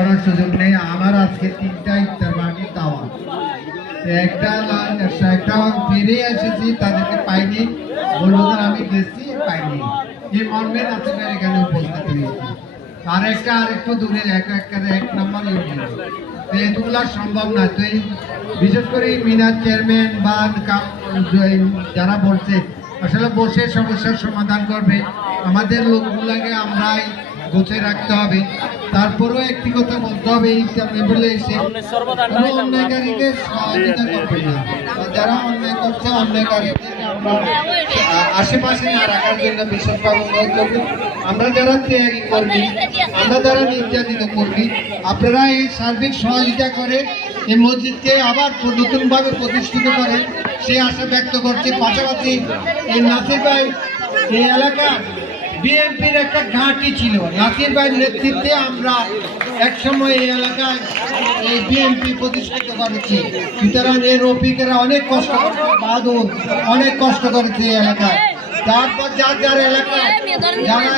করার সুযোগ নেই। আমার আজকে 3টা ইফতার পার্টির দাওয়াত, একটা ফিরে এসেছি, তাদেরকে পাইনি, বলবো আমি গেছি পাইনি, এই মর্মে নাসির এখানে উপস্থিত হয়েছি। আর একটু দূরে এক নম্বর ইউনিয়ন, এগুলা সম্ভব না। তো এই বিশেষ করে মিনার চেয়ারম্যান বা যারা বলছে আসলে বসে সমস্যার সমাধান করবে, আমাদের লোকগুলাকে আমরাই গোছে রাখতে হবে। তারপরেও একটি কথা বলতে হবে, এই বলে এসে কোনো অন্যায়কারীকে সহযোগিতা করবে না। যারা অন্যায় করছে অন্যায়কারীদেরকে আমরা আশেপাশে না রাখার জন্য বিশেষভাবে অনুরোধ করব। আমরা যারা ত্যাগী কর্মী, আমরা যারা নির্যাতিত কর্মী, আপনারা এই সার্বিক সহযোগিতা করে এই মসজিদকে আবার নতুনভাবে প্রতিষ্ঠিত করে সে আশা ব্যক্ত করছে। পাশাপাশি এই নাসির ভাই এই এলাকা বিএনপির একটা ঘাঁটি ছিল, নাসির ভাইয়ের নেতৃত্বে আমরা একসময় এই এলাকায় এই বিএনপি প্রতিষ্ঠিত করেছি। সুতরাং এই রফিকেরা অনেক কষ্ট করেছে, বাদল অনেক কষ্ট করেছে এই এলাকায়। তারপর যার এলাকায় যারা